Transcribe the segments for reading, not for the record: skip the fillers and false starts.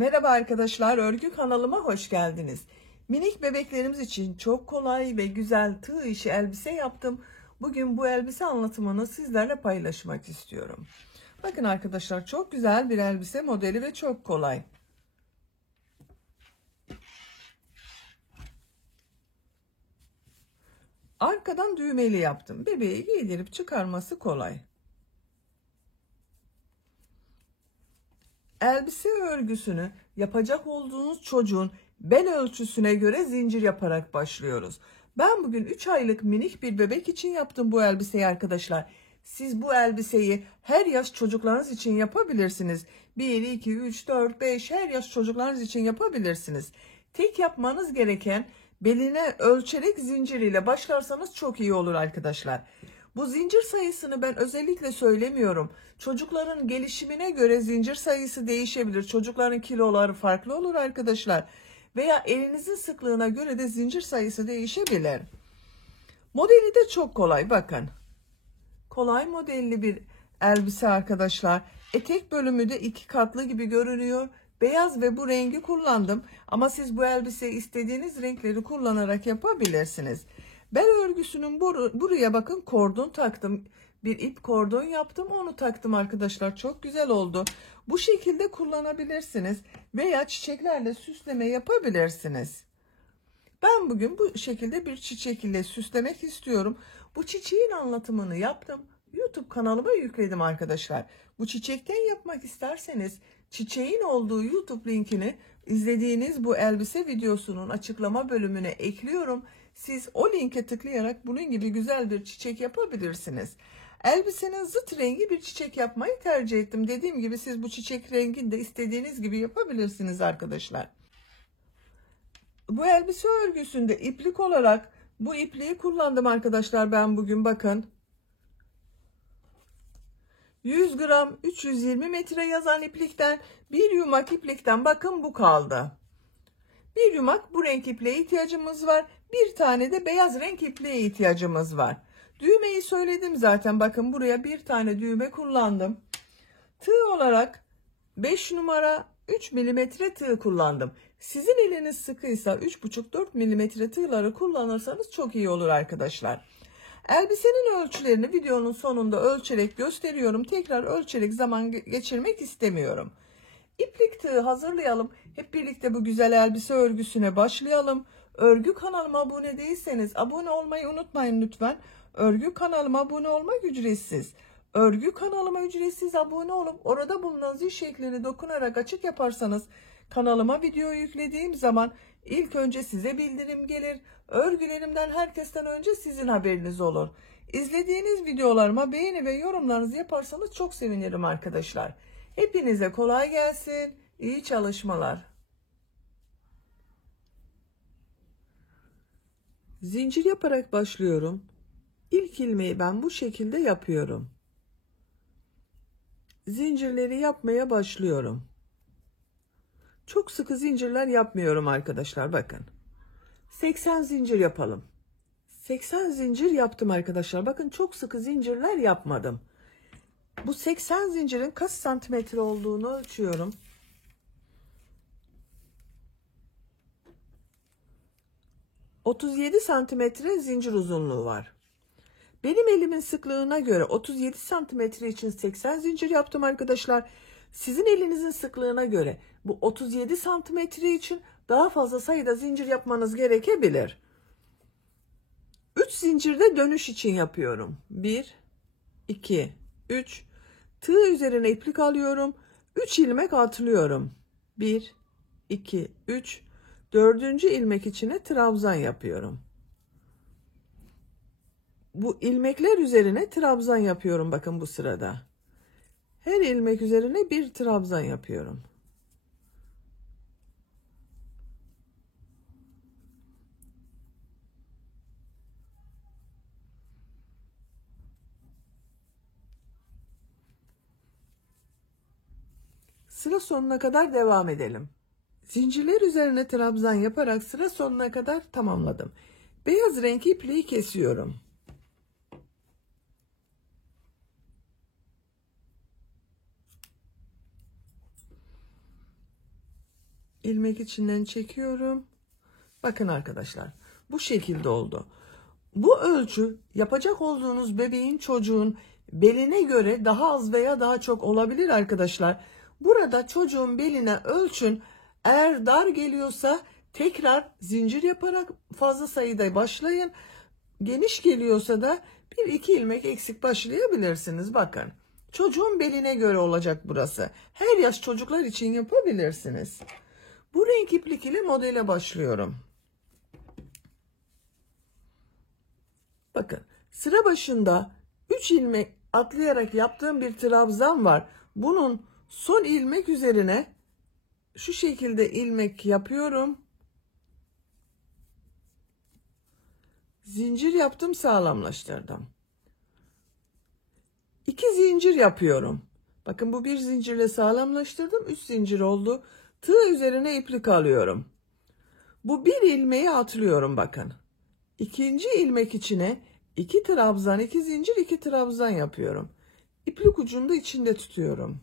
Merhaba arkadaşlar, örgü kanalıma hoş geldiniz. Minik bebeklerimiz için çok kolay ve güzel tığ işi elbise yaptım. Bugün bu elbise anlatımını sizlerle paylaşmak istiyorum. Bakın arkadaşlar, çok güzel bir elbise modeli ve çok kolay. Arkadan düğmeli yaptım. Bebeği giydirip çıkarması kolay. Elbise örgüsünü yapacak olduğunuz çocuğun bel ölçüsüne göre zincir yaparak başlıyoruz. Ben bugün 3 aylık minik bir bebek için yaptım bu elbiseyi arkadaşlar. Siz bu elbiseyi her yaş çocuklarınız için yapabilirsiniz. 1, 2, 3, 4, 5 her yaş çocuklarınız için yapabilirsiniz. Tek yapmanız gereken beline ölçerek zincir ile başlarsanız çok iyi olur arkadaşlar. Bu zincir sayısını ben özellikle söylemiyorum. Çocukların gelişimine göre zincir sayısı değişebilir. Çocukların kiloları farklı olur arkadaşlar. Veya elinizin sıklığına göre de zincir sayısı değişebilir. Modeli de çok kolay, bakın. Kolay modelli bir elbise arkadaşlar. Etek bölümü de 2 katlı gibi görünüyor. Beyaz ve bu rengi kullandım. Ama siz bu elbiseyi istediğiniz renkleri kullanarak yapabilirsiniz. Bel örgüsünün buraya bakın kordon taktım. Bir ip kordon yaptım. Onu taktım arkadaşlar. Çok güzel oldu. Bu şekilde kullanabilirsiniz. Veya çiçeklerle süsleme yapabilirsiniz. Ben bugün bu şekilde bir çiçek ile süslemek istiyorum. Bu çiçeğin anlatımını yaptım. YouTube kanalıma yükledim arkadaşlar. Bu çiçekten yapmak isterseniz çiçeğin olduğu YouTube linkini izlediğiniz bu elbise videosunun açıklama bölümüne ekliyorum. Siz o linke tıklayarak bunun gibi güzel bir çiçek yapabilirsiniz. Elbisenin zıt rengi bir çiçek yapmayı tercih ettim. Dediğim gibi siz bu çiçek rengini de istediğiniz gibi yapabilirsiniz arkadaşlar. Bu elbise örgüsünde iplik olarak bu ipliği kullandım arkadaşlar ben bugün, bakın. 100 gram 320 metre yazan iplikten, bir yumak iplikten bakın bu kaldı. Bir yumak bu renk ipliğe ihtiyacımız var. Bir tane de beyaz renk ipliğe ihtiyacımız var. Düğmeyi söyledim zaten, bakın buraya bir tane düğme kullandım. Tığ olarak 5 numara 3 milimetre tığ kullandım. Sizin eliniz sıkıysa 3,5-4 milimetre tığları kullanırsanız çok iyi olur arkadaşlar. Elbisenin ölçülerini videonun sonunda ölçerek gösteriyorum. Tekrar ölçerek zaman geçirmek istemiyorum. İplik tığı hazırlayalım. Hep birlikte bu güzel elbise örgüsüne başlayalım. Örgü kanalıma abone değilseniz abone olmayı unutmayın lütfen. Örgü kanalıma abone olmak ücretsiz. Örgü kanalıma ücretsiz abone olup orada bulunan zil şeklini dokunarak açık yaparsanız kanalıma video yüklediğim zaman ilk önce size bildirim gelir. Örgülerimden herkesten önce sizin haberiniz olur. İzlediğiniz videolarıma beğeni ve yorumlarınızı yaparsanız çok sevinirim arkadaşlar. Hepinize kolay gelsin. İyi çalışmalar. Zincir yaparak başlıyorum. İlk ilmeği ben bu şekilde yapıyorum. Zincirleri yapmaya başlıyorum. Çok sıkı zincirler yapmıyorum arkadaşlar, bakın. 80 zincir yapalım. 80 zincir yaptım arkadaşlar. Bakın çok sıkı zincirler yapmadım. Bu 80 zincirin kaç santimetre olduğunu ölçüyorum. 37 santimetre zincir uzunluğu var. Benim elimin sıklığına göre 37 santimetre için 80 zincir yaptım arkadaşlar. Sizin elinizin sıklığına göre bu 37 santimetre için daha fazla sayıda zincir yapmanız gerekebilir. 3 zincirde dönüş için yapıyorum. 1, 2, 3. Tığ üzerine iplik alıyorum. 3 ilmek atlıyorum. 1, 2, 3. 4. ilmek içine trabzan yapıyorum. Bu ilmekler üzerine trabzan yapıyorum bakın bu sırada. Her ilmek üzerine bir trabzan yapıyorum. Sıra sonuna kadar devam edelim. Zincirler üzerine trabzan yaparak sıra sonuna kadar tamamladım. Beyaz renk ipliği kesiyorum. ilmek içinden çekiyorum. Bakın arkadaşlar, bu şekilde oldu. Bu ölçü yapacak olduğunuz bebeğin, çocuğun beline göre daha az veya daha çok olabilir arkadaşlar. Burada çocuğun beline ölçün. Eğer dar geliyorsa tekrar zincir yaparak fazla sayıda başlayın. Geniş geliyorsa da 1-2 ilmek eksik başlayabilirsiniz. Bakın, çocuğun beline göre olacak burası. Her yaş çocuklar için yapabilirsiniz. Bu renk iplik ile modele başlıyorum. Bakın, sıra başında 3 ilmek atlayarak yaptığım bir trabzan var. Bunun son ilmek üzerine şu şekilde ilmek yapıyorum. Zincir yaptım, sağlamlaştırdım. 2 zincir yapıyorum. Bakın, bu bir zincirle sağlamlaştırdım. 3 zincir oldu. Tığ üzerine iplik alıyorum. Bu bir ilmeği atlıyorum bakın. İkinci ilmek içine 2 trabzan, 2 zincir, 2 trabzan yapıyorum. İplik ucunu da içinde tutuyorum.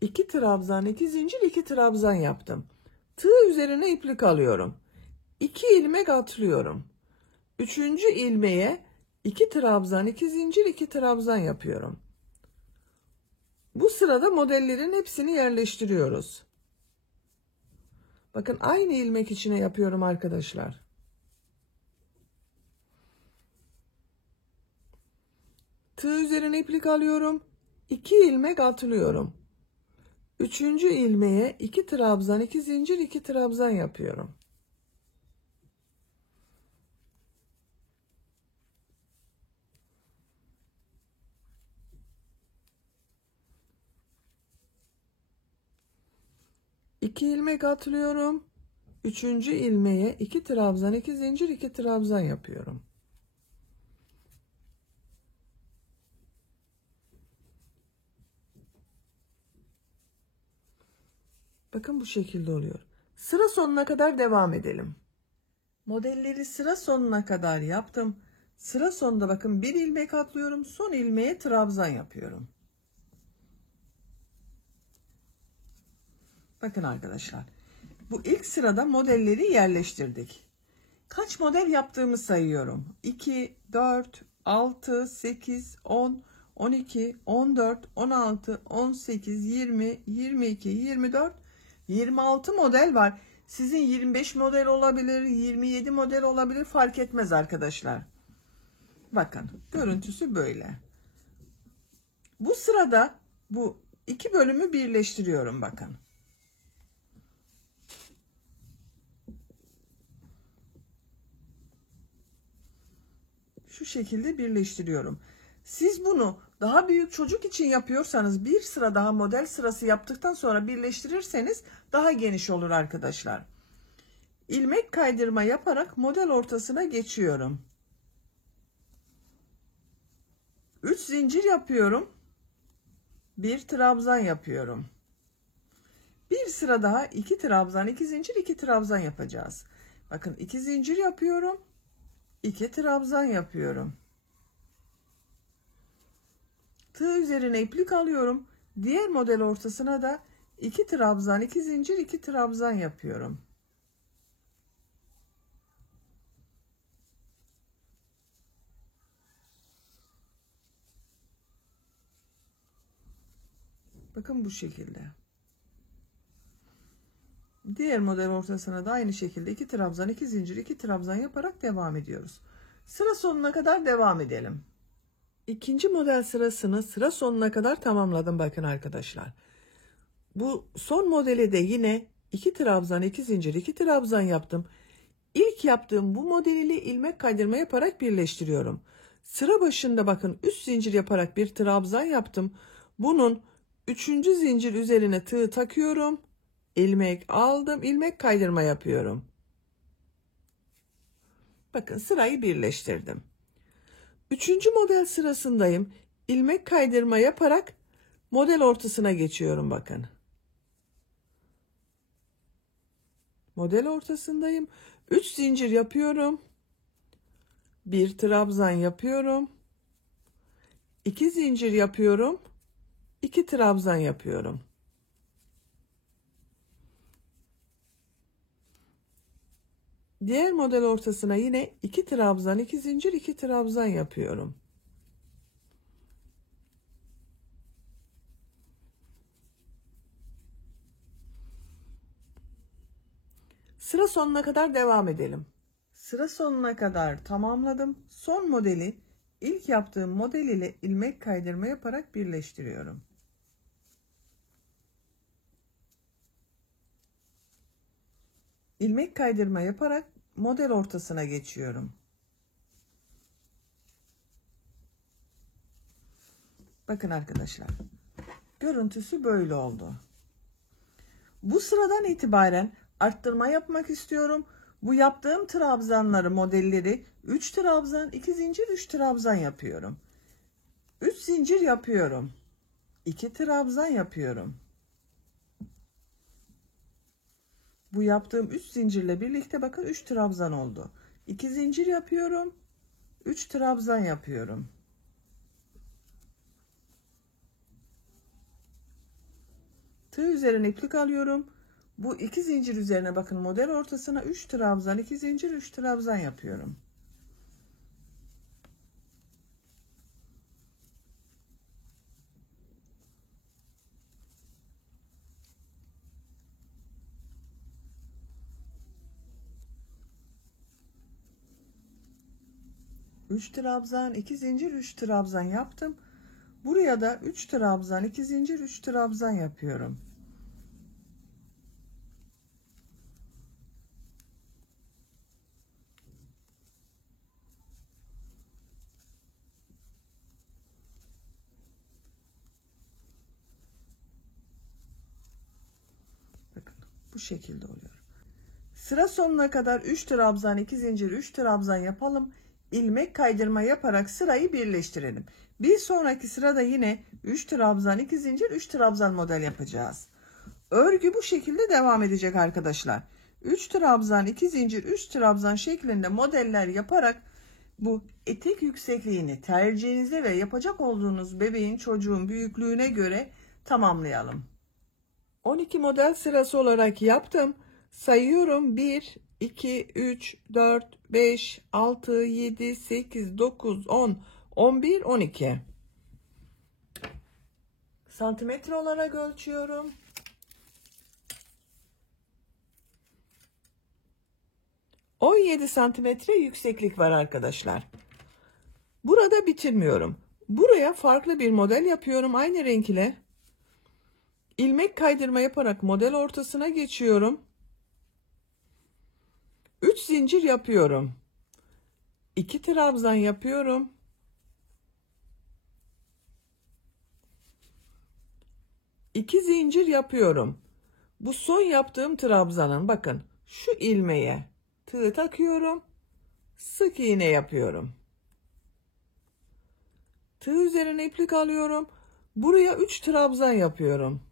İki trabzan, 2 zincir, 2 trabzan yaptım. Tığ üzerine iplik alıyorum. 2 ilmek atlıyorum. Üçüncü ilmeğe 2 trabzan, 2 zincir, 2 trabzan yapıyorum. Bu sırada modellerin hepsini yerleştiriyoruz. Bakın, aynı ilmek içine yapıyorum arkadaşlar. Tığ üzerine iplik alıyorum. 2 ilmek atlıyorum. Üçüncü ilmeğe 2 trabzan, 2 zincir, 2 trabzan yapıyorum. İki ilmek atlıyorum. Üçüncü ilmeğe 2 trabzan, 2 zincir, 2 trabzan yapıyorum. Bakın, bu şekilde oluyor. Sıra sonuna kadar devam edelim. Modelleri sıra sonuna kadar yaptım. Sıra sonunda bakın, bir ilmek atlıyorum. Son ilmeğe trabzan yapıyorum. Bakın arkadaşlar, bu ilk sırada modelleri yerleştirdik. Kaç model yaptığımı sayıyorum. 2, 4, 6, 8, 10, 12, 14, 16, 18, 20, 22, 24, 26 model var. Sizin 25 model olabilir, 27 model olabilir, fark etmez arkadaşlar. Bakın, görüntüsü böyle. Bu sırada bu iki bölümü birleştiriyorum bakın. Şu şekilde birleştiriyorum. Siz bunu daha büyük çocuk için yapıyorsanız bir sıra daha model sırası yaptıktan sonra birleştirirseniz daha geniş olur arkadaşlar. İlmek kaydırma yaparak model ortasına geçiyorum. 3 zincir yapıyorum. 1 trabzan yapıyorum. Bir sıra daha 2 trabzan, 2 zincir, 2 trabzan yapacağız. Bakın, 2 zincir yapıyorum. 2 trabzan yapıyorum. Tığ üzerine iplik alıyorum. Diğer model ortasına da 2 trabzan, 2 zincir, 2 trabzan yapıyorum. Bakın, bu şekilde. Diğer model ortasına da aynı şekilde 2 trabzan, 2 zincir, 2 trabzan yaparak devam ediyoruz. Sıra sonuna kadar devam edelim. İkinci model sırasını sıra sonuna kadar tamamladım bakın arkadaşlar. Bu son modele de yine 2 trabzan, 2 zincir, 2 trabzan yaptım. İlk yaptığım bu model ile ilmek kaydırma yaparak birleştiriyorum. Sıra başında bakın 3 zincir yaparak bir trabzan yaptım. Bunun 3. zincir üzerine tığ takıyorum. İlmek aldım, ilmek kaydırma yapıyorum. Bakın, sırayı birleştirdim. 3. model sırasındayım. İlmek kaydırma yaparak model ortasına geçiyorum bakın. Model ortasındayım. 3 zincir yapıyorum. 1 trabzan yapıyorum. 2 zincir yapıyorum. 2 trabzan yapıyorum. Diğer model ortasına yine 2 trabzan, 2 zincir, 2 trabzan yapıyorum. Sıra sonuna kadar devam edelim. Sıra sonuna kadar tamamladım. Son modeli ilk yaptığım model ile ilmek kaydırma yaparak birleştiriyorum. İlmek kaydırma yaparak model ortasına geçiyorum. Bakın arkadaşlar. Görüntüsü böyle oldu. Bu sıradan itibaren arttırma yapmak istiyorum. Bu yaptığım trabzanları, modelleri 3 trabzan, 2 zincir, 3 trabzan yapıyorum. 3 zincir yapıyorum. 2 trabzan yapıyorum. Bu yaptığım 3 zincirle birlikte bakın 3 trabzan oldu. 2 zincir yapıyorum. 3 trabzan yapıyorum. Tığ üzerine iplik alıyorum. Bu 2 zincir üzerine bakın model ortasına 3 trabzan, 2 zincir, 3 trabzan yapıyorum. Üç trabzan, 2 zincir, 3 trabzan yaptım. Buraya da 3 trabzan, 2 zincir, 3 trabzan yapıyorum. Bakın bu şekilde oluyor. Sıra sonuna kadar 3 trabzan, 2 zincir, 3 trabzan yapalım. İlmek kaydırma yaparak sırayı birleştirelim. Bir sonraki sırada yine 3 trabzan, 2 zincir, 3 trabzan model yapacağız. Örgü bu şekilde devam edecek arkadaşlar. 3 trabzan, 2 zincir, 3 trabzan şeklinde modeller yaparak bu etek yüksekliğini tercihinize ve yapacak olduğunuz bebeğin, çocuğun büyüklüğüne göre tamamlayalım. 12 model sırası olarak yaptım. Sayıyorum: 1, 2, 3, 4, 5, 6, 7, 8, 9, 10, 11, 12. Santimetre olarak ölçüyorum. 17 santimetre yükseklik var arkadaşlar. Burada bitirmiyorum. Buraya farklı bir model yapıyorum aynı renk ile. İlmek kaydırma yaparak model ortasına geçiyorum. 3 zincir yapıyorum. 2 trabzan yapıyorum. 2 zincir yapıyorum. Bu son yaptığım trabzanın bakın şu ilmeğe tığ takıyorum. Sık iğne yapıyorum. Tığ üzerine iplik alıyorum. Buraya 3 trabzan yapıyorum.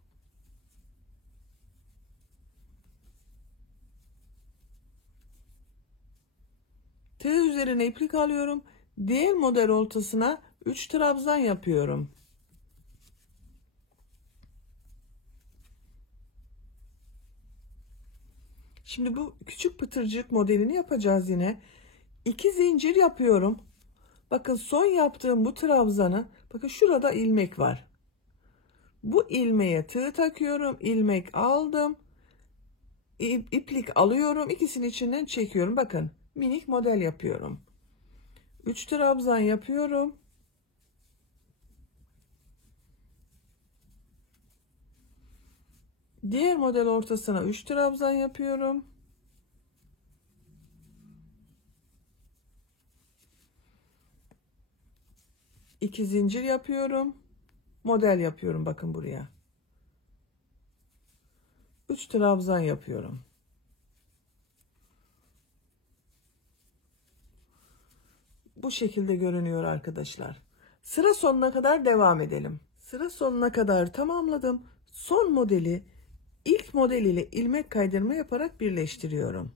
Tığ üzerine iplik alıyorum. Diğer model ortasına 3 trabzan yapıyorum. Şimdi bu küçük pıtırcık modelini yapacağız yine. 2 zincir yapıyorum. Bakın son yaptığım bu trabzanı, bakın şurada ilmek var. Bu ilmeğe tığ takıyorum. İlmek aldım. İplik alıyorum. İkisini içinden çekiyorum. Bakın minik model yapıyorum. 3 trabzan yapıyorum. Diğer model ortasına 3 trabzan yapıyorum. İki zincir yapıyorum. Model yapıyorum bakın buraya. 3 trabzan yapıyorum. Bu şekilde görünüyor arkadaşlar. Sıra sonuna kadar devam edelim. Sıra sonuna kadar tamamladım. Son modeli İlk model ile ilmek kaydırma yaparak birleştiriyorum.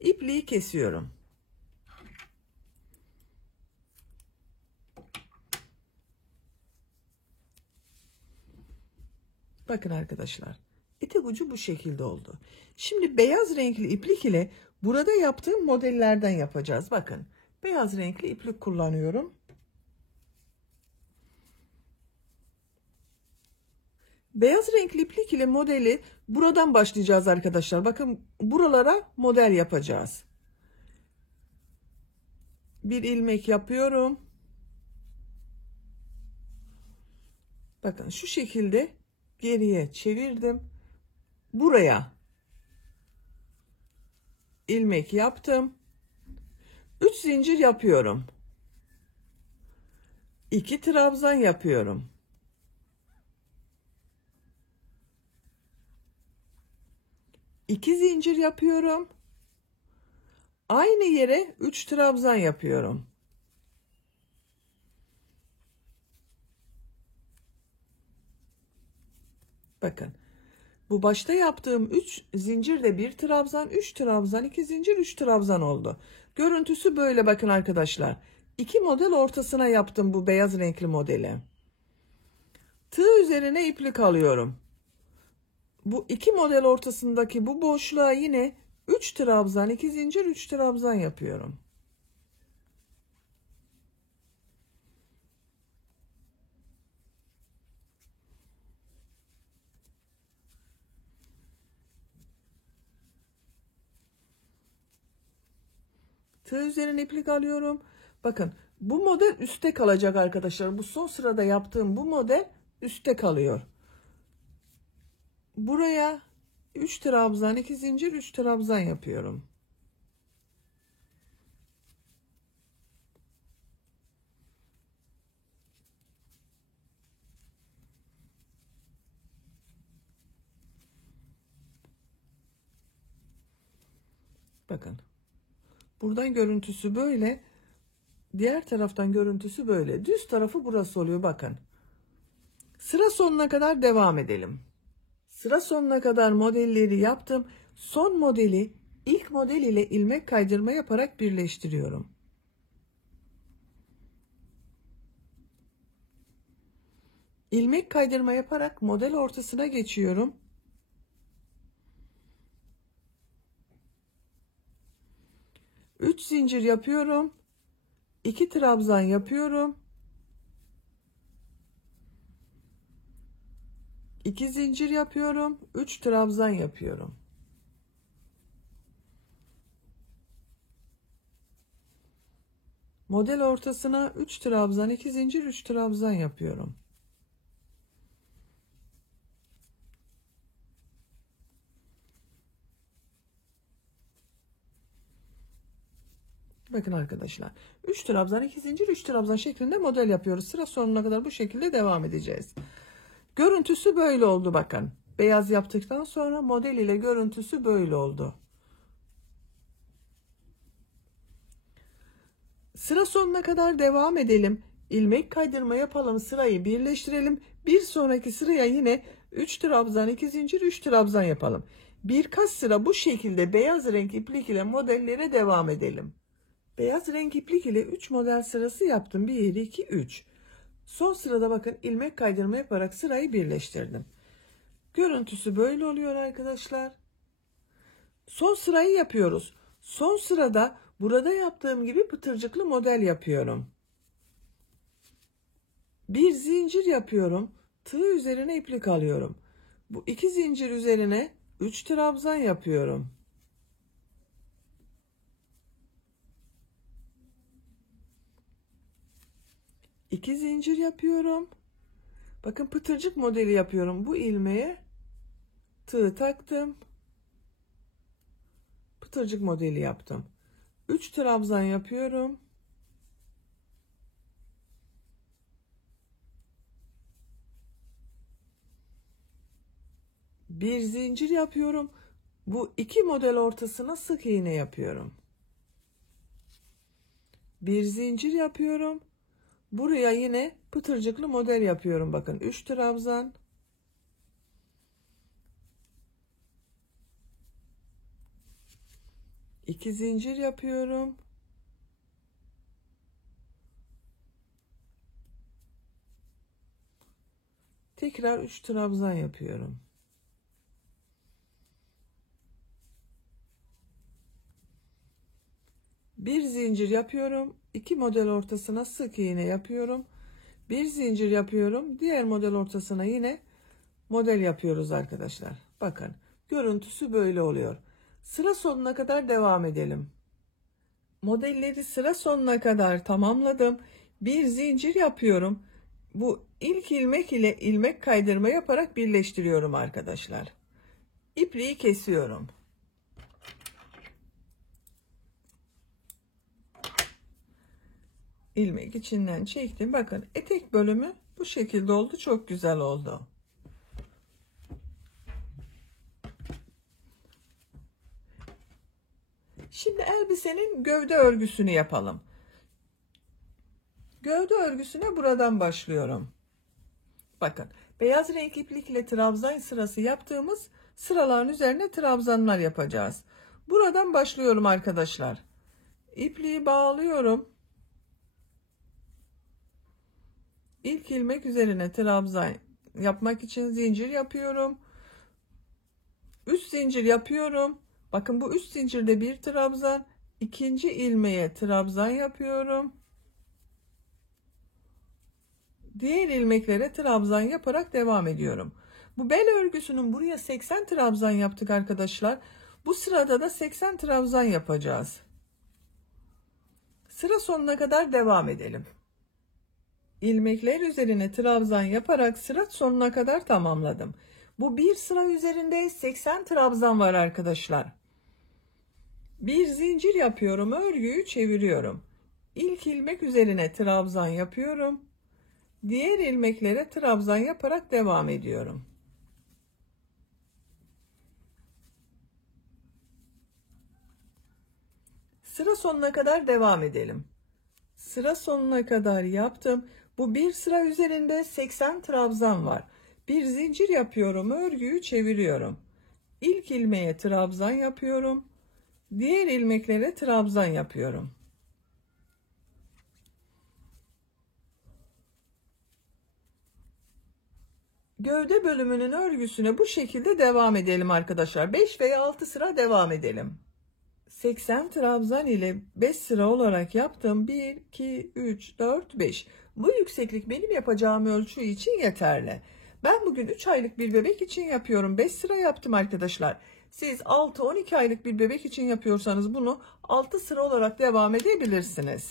İpliği kesiyorum. Bakın arkadaşlar, etek ucu bu şekilde oldu. Şimdi beyaz renkli iplik ile burada yaptığım modellerden yapacağız. Bakın, beyaz renkli iplik kullanıyorum. Beyaz renkli iplik ile modeli buradan başlayacağız arkadaşlar. Bakın, buralara model yapacağız. Bir ilmek yapıyorum. Bakın şu şekilde geriye çevirdim. Buraya ilmek yaptım. 3 zincir yapıyorum. 2 trabzan yapıyorum. 2 zincir yapıyorum. Aynı yere 3 trabzan yapıyorum. Bakın, bu başta yaptığım 3 zincirde 1 trabzan, 3 trabzan, 2 zincir, 3 trabzan oldu. Görüntüsü böyle bakın arkadaşlar. 2 model ortasına yaptım bu beyaz renkli modeli. Tığ üzerine iplik alıyorum. Bu 2 model ortasındaki bu boşluğa yine 3 trabzan, 2 zincir, 3 trabzan yapıyorum. Tığ üzerine iplik alıyorum. Bakın, bu model üstte kalacak arkadaşlar. Bu son sırada yaptığım bu model üstte kalıyor. Buraya 3 trabzan, 2 zincir, 3 trabzan yapıyorum. Bakın. Buradan görüntüsü böyle. Diğer taraftan görüntüsü böyle. Düz tarafı burası oluyor bakın. Sıra sonuna kadar devam edelim. Sıra sonuna kadar modelleri yaptım. Son modeli ilk model ile ilmek kaydırma yaparak birleştiriyorum. İlmek kaydırma yaparak model ortasına geçiyorum. Üç zincir yapıyorum. 2 trabzan yapıyorum. 2 zincir yapıyorum. 3 trabzan yapıyorum. Model ortasına 3 trabzan, 2 zincir, 3 trabzan yapıyorum. Bakın arkadaşlar, 3 trabzan, 2 zincir, 3 trabzan şeklinde model yapıyoruz. Sıra sonuna kadar bu şekilde devam edeceğiz. Görüntüsü böyle oldu bakın. Beyaz yaptıktan sonra model ile görüntüsü böyle oldu. Sıra sonuna kadar devam edelim. İlmek kaydırma yapalım, sırayı birleştirelim. Bir sonraki sıraya yine 3 trabzan, 2 zincir, 3 trabzan yapalım. Birkaç sıra bu şekilde beyaz renk iplik ile modellere devam edelim. Beyaz renk iplik ile 3 model sırası yaptım. 1, 2, 3. Son sırada bakın ilmek kaydırma yaparak sırayı birleştirdim. Görüntüsü böyle oluyor arkadaşlar. Son sırayı yapıyoruz. Son sırada burada yaptığım gibi pıtırcıklı model yapıyorum. Bir zincir yapıyorum. Tığ üzerine iplik alıyorum. Bu 2 zincir üzerine 3 trabzan yapıyorum. İki zincir yapıyorum. Bakın, pıtırcık modeli yapıyorum. Bu ilmeğe tığ taktım. Pıtırcık modeli yaptım. 3 trabzan yapıyorum. Bir zincir yapıyorum. Bu 2 model ortasına sık iğne yapıyorum. Bir zincir yapıyorum. Buraya yine pıtırcıklı model yapıyorum. Bakın, 3 trabzan. 2 zincir yapıyorum. Tekrar 3 trabzan yapıyorum. Bir zincir yapıyorum. 2 model ortasına sık iğne yapıyorum. Bir zincir yapıyorum. Diğer model ortasına yine model yapıyoruz arkadaşlar. Bakın görüntüsü böyle oluyor. Sıra sonuna kadar devam edelim. Modelleri sıra sonuna kadar tamamladım. Bir zincir yapıyorum. Bu ilk ilmek ile ilmek kaydırma yaparak birleştiriyorum arkadaşlar. İpliği kesiyorum. İlmek içinden çektim. Bakın etek bölümü bu şekilde oldu. Çok güzel oldu. Şimdi elbisenin gövde örgüsünü yapalım. Gövde örgüsüne buradan başlıyorum. Bakın beyaz renk iplikle trabzan sırası yaptığımız sıraların üzerine trabzanlar yapacağız. Buradan başlıyorum arkadaşlar. İpliği bağlıyorum. İlk ilmek üzerine trabzan yapmak için zincir yapıyorum. 3 zincir yapıyorum. Bakın bu 3 zincirde bir trabzan. İkinci ilmeğe trabzan yapıyorum. Diğer ilmeklere trabzan yaparak devam ediyorum. Bu bel örgüsünün buraya 80 trabzan yaptık arkadaşlar. Bu sırada da 80 trabzan yapacağız. Sıra sonuna kadar devam edelim. İlmekler üzerine trabzan yaparak sıra sonuna kadar tamamladım. Bu bir sıra üzerinde 80 trabzan var arkadaşlar. Bir zincir yapıyorum, örgüyü çeviriyorum. İlk ilmek üzerine trabzan yapıyorum. Diğer ilmeklere trabzan yaparak devam ediyorum. Sıra sonuna kadar devam edelim. Sıra sonuna kadar yaptım. Bu bir sıra üzerinde 80 trabzan var. Bir zincir yapıyorum, örgüyü çeviriyorum. İlk ilmeğe trabzan yapıyorum. Diğer ilmeklere trabzan yapıyorum. Gövde bölümünün örgüsüne bu şekilde devam edelim arkadaşlar. 5 veya 6 sıra devam edelim. 80 trabzan ile 5 sıra olarak yaptım. 1, 2, 3, 4, 5. Bu yükseklik benim yapacağım ölçü için yeterli. Ben bugün 3 aylık bir bebek için yapıyorum. 5 sıra yaptım arkadaşlar. Siz 6-12 aylık bir bebek için yapıyorsanız bunu 6 sıra olarak devam edebilirsiniz.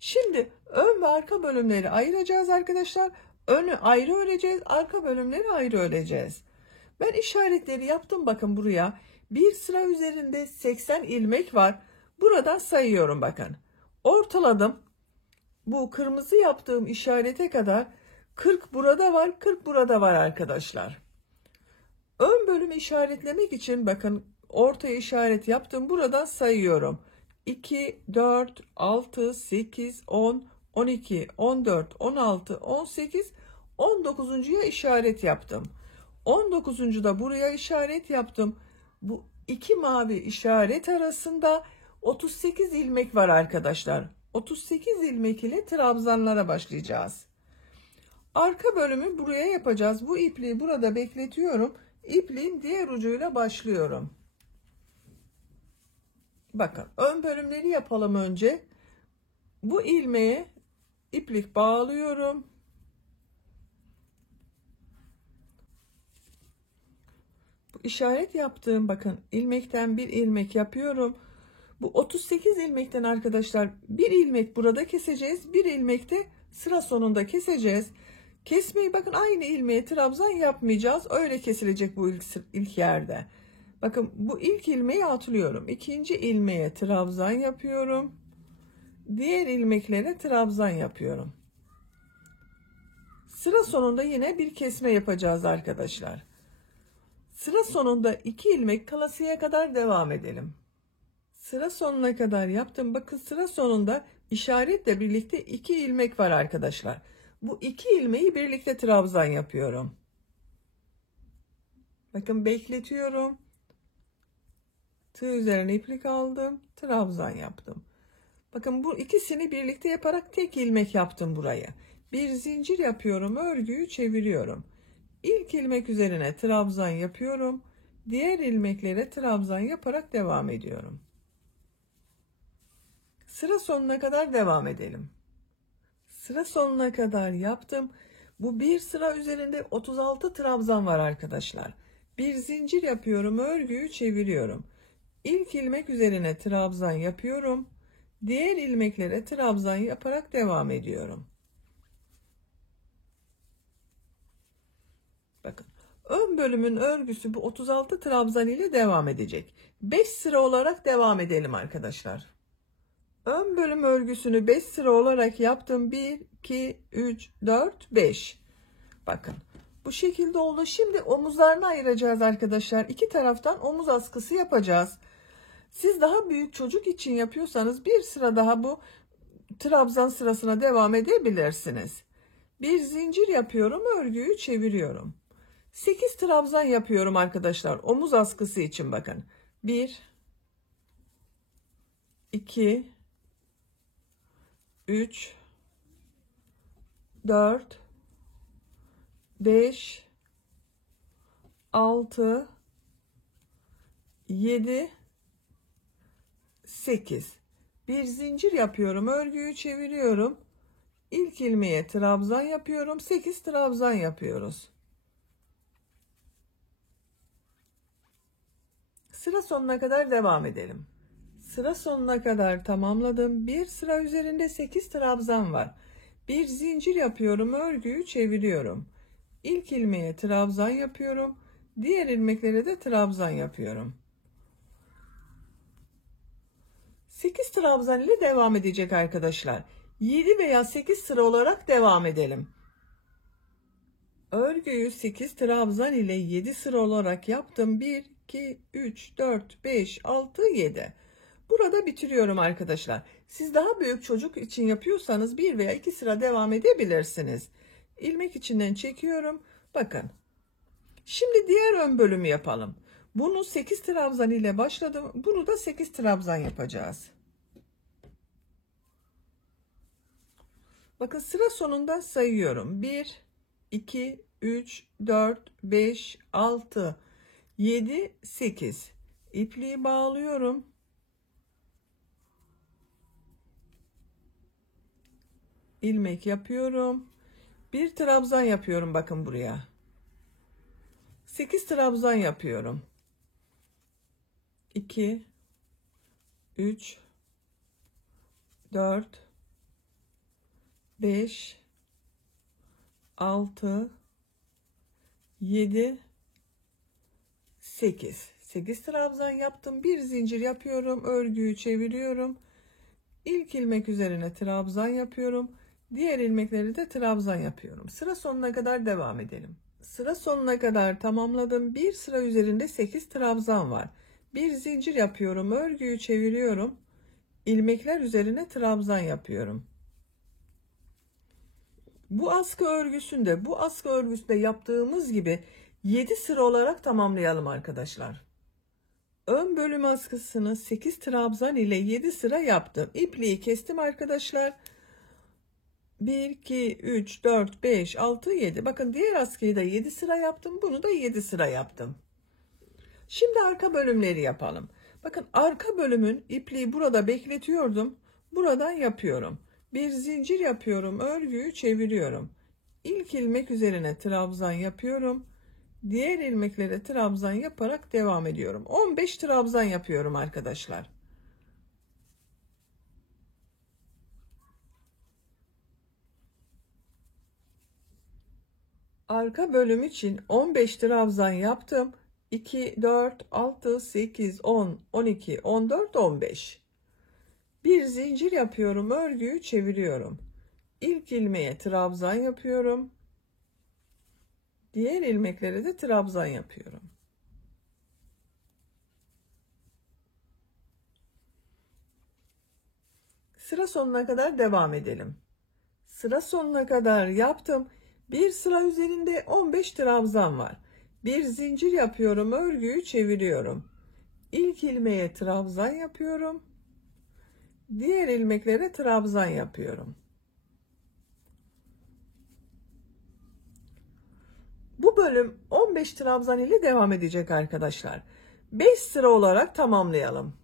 Şimdi ön ve arka bölümleri ayıracağız arkadaşlar. Önü ayrı öreceğiz, arka bölümleri ayrı öreceğiz. Ben işaretleri yaptım, bakın buraya. Bir sıra üzerinde 80 ilmek var. Buradan sayıyorum bakın. Ortaladım. Bu kırmızı yaptığım işarete kadar 40 burada var, 40 burada var arkadaşlar. Ön bölümü işaretlemek için bakın ortaya işaret yaptım. Buradan sayıyorum. 2, 4, 6, 8, 10, 12, 14, 16, 18, 19'uncuya işaret yaptım. 19'uncu da buraya işaret yaptım. Bu iki mavi işaret arasında 38 ilmek var arkadaşlar. 38 ilmek ile trabzanlara başlayacağız. Arka bölümü buraya yapacağız. Bu ipliği burada bekletiyorum. İpliğin diğer ucuyla başlıyorum. Bakın ön bölümleri yapalım önce. Bu ilmeğe iplik bağlıyorum. Bu işaret yaptığım bakın ilmekten bir ilmek yapıyorum. Bu 38 ilmekten arkadaşlar bir ilmek burada keseceğiz. Bir ilmek de sıra sonunda keseceğiz. Kesmeyi bakın aynı ilmeğe trabzan yapmayacağız. Öyle kesilecek bu ilk yerde. Bakın bu ilk ilmeği atlıyorum. İkinci ilmeğe trabzan yapıyorum. Diğer ilmeklere trabzan yapıyorum. Sıra sonunda yine bir kesme yapacağız arkadaşlar. Sıra sonunda 2 ilmek kalasıya kadar devam edelim. Sıra sonuna kadar yaptım. Bakın sıra sonunda işaretle birlikte 2 ilmek var arkadaşlar. Bu 2 ilmeği birlikte trabzan yapıyorum. Bakın bekletiyorum. Tığ üzerine iplik aldım, trabzan yaptım. Bakın bu ikisini birlikte yaparak tek ilmek yaptım burayı. Bir zincir yapıyorum, örgüyü çeviriyorum. İlk ilmek üzerine trabzan yapıyorum. Diğer ilmeklere trabzan yaparak devam ediyorum. Sıra sonuna kadar devam edelim. Sıra sonuna kadar yaptım. Bu bir sıra üzerinde 36 trabzan var arkadaşlar. Bir zincir yapıyorum, örgüyü çeviriyorum. İlk ilmek üzerine trabzan yapıyorum. Diğer ilmeklere trabzan yaparak devam ediyorum. Bakın, ön bölümün örgüsü bu 36 trabzan ile devam edecek. 5 sıra olarak devam edelim arkadaşlar. Ön bölüm örgüsünü 5 sıra olarak yaptım. 1, 2, 3, 4, 5. Bakın bu şekilde oldu. Şimdi omuzlarını ayıracağız arkadaşlar. İki taraftan omuz askısı yapacağız. Siz daha büyük çocuk için yapıyorsanız bir sıra daha bu trabzan sırasına devam edebilirsiniz. Bir zincir yapıyorum, örgüyü çeviriyorum. 8 trabzan yapıyorum arkadaşlar. Omuz askısı için bakın. 1, 2, 3, 4, 5, 6, 7, 8. Bir zincir yapıyorum, örgüyü çeviriyorum. İlk ilmeğe trabzan yapıyorum. 8 trabzan yapıyoruz. Sıra sonuna kadar devam edelim. Sıra sonuna kadar tamamladım. Bir sıra üzerinde 8 trabzan var. Bir zincir yapıyorum, örgüyü çeviriyorum. İlk ilmeğe trabzan yapıyorum. Diğer ilmeklere de trabzan yapıyorum. 8 trabzan ile devam edecek arkadaşlar. 7 veya 8 sıra olarak devam edelim. Örgüyü 8 trabzan ile 7 sıra olarak yaptım. 1, 2, 3, 4, 5, 6, 7. Burada bitiriyorum arkadaşlar. Siz daha büyük çocuk için yapıyorsanız 1 veya 2 sıra devam edebilirsiniz. İlmek içinden çekiyorum. Bakın. Şimdi diğer ön bölümü yapalım. Bunu 8 trabzan ile başladım. Bunu da 8 trabzan yapacağız. Bakın sıra sonunda sayıyorum. 1, 2, 3, 4, 5, 6, 7, 8. İpliği bağlıyorum. İlmek yapıyorum. Bir trabzan yapıyorum bakın buraya. 8 trabzan yapıyorum. 2, 3, 4, 5, 6, 7, 8. 8 trabzan yaptım. Bir zincir yapıyorum. Örgüyü çeviriyorum. İlk ilmek üzerine trabzan yapıyorum. Diğer ilmekleri de trabzan yapıyorum. Sıra sonuna kadar devam edelim. Sıra sonuna kadar tamamladım. Bir sıra üzerinde 8 trabzan var. Bir zincir yapıyorum. Örgüyü çeviriyorum. İlmekler üzerine trabzan yapıyorum. Bu askı örgüsünde yaptığımız gibi 7 sıra olarak tamamlayalım arkadaşlar. Ön bölüm askısını 8 trabzan ile 7 sıra yaptım. İpliği kestim arkadaşlar. 1, 2, 3, 4, 5, 6, 7. Bakın diğer askıyı da 7 sıra yaptım. Bunu da 7 sıra yaptım. Şimdi arka bölümleri yapalım. Bakın arka bölümün ipliği burada bekletiyordum. Buradan yapıyorum. Bir zincir yapıyorum. Örgüyü çeviriyorum. İlk ilmek üzerine trabzan yapıyorum. Diğer ilmeklere trabzan yaparak devam ediyorum. 15 trabzan yapıyorum arkadaşlar. Arka bölüm için 15 trabzan yaptım. 2, 4, 6, 8, 10, 12, 14, 15. Bir zincir yapıyorum. Örgüyü çeviriyorum. İlk ilmeğe trabzan yapıyorum. Diğer ilmeklere de trabzan yapıyorum. Sıra sonuna kadar devam edelim. Sıra sonuna kadar yaptım. Bir sıra üzerinde 15 trabzan var. Bir zincir yapıyorum. Örgüyü çeviriyorum. İlk ilmeğe trabzan yapıyorum. Diğer ilmeklere trabzan yapıyorum. Bu bölüm 15 trabzan ile devam edecek arkadaşlar. 5 sıra olarak tamamlayalım.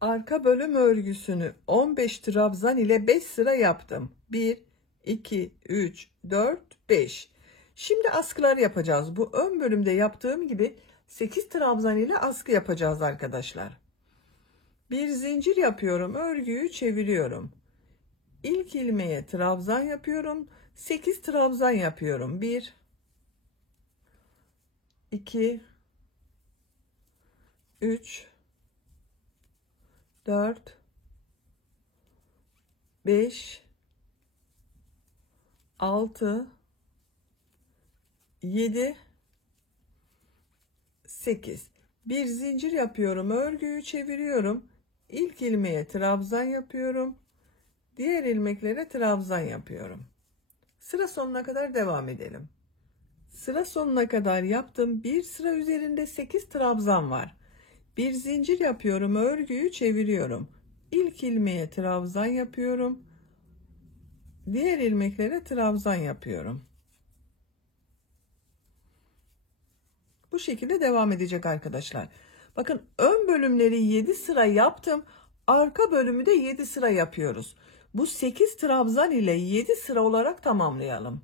Arka bölüm örgüsünü 15 trabzan ile 5 sıra yaptım. 1, 2, 3, 4, 5. Şimdi askılar yapacağız. Bu ön bölümde yaptığım gibi 8 trabzan ile askı yapacağız arkadaşlar. Bir zincir yapıyorum. Örgüyü çeviriyorum. İlk ilmeğe trabzan yapıyorum. 8 trabzan yapıyorum. 1, 2, 3, 4, 5, 6, 7, 8. Bir zincir yapıyorum. Örgüyü çeviriyorum. İlk ilmeğe trabzan yapıyorum. Diğer ilmeklere trabzan yapıyorum. Sıra sonuna kadar devam edelim. Sıra sonuna kadar yaptım. Bir sıra üzerinde 8 trabzan var. Bir zincir yapıyorum. Örgüyü çeviriyorum. İlk ilmeğe trabzan yapıyorum. Diğer ilmeklere trabzan yapıyorum. Bu şekilde devam edecek arkadaşlar. Bakın ön bölümleri 7 sıra yaptım. Arka bölümü de 7 sıra yapıyoruz. Bu 8 trabzan ile 7 sıra olarak tamamlayalım.